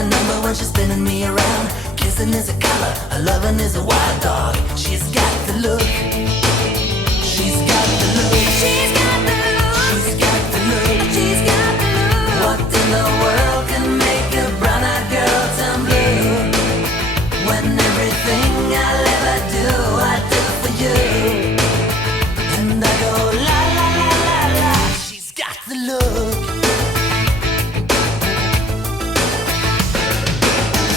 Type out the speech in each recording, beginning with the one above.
a number when she's spinning me around. Kissing is a color, her loving is a wild dog. She's got the look. She's got the look. She's got the look. She's got the look. She's got the look. What in the world can make a brown-eyed girl turn blue? When everything I'll ever do, I do for you. And I go la la la la la. She's got the look.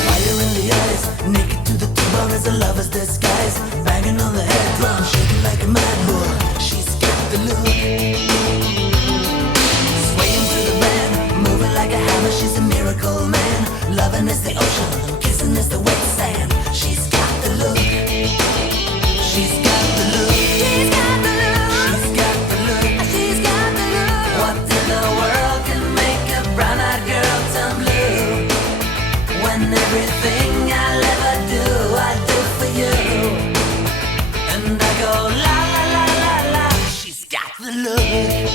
Fire in the eyes, naked to the bone as a lover's disguise. Banging on the head drum, shaking like a mad bull. She's got the look. Swaying through the band, moving like a hammer. She's a miracle man. Loving is the ocean, kissing is the wet sand. She's got the look. She's got the look. She's got the look. She's got the look. She's got the look. What in the world can make a brown-eyed girl turn blue? When everything I'll ever do, I do for you. And I go la la la la la. She's got the look.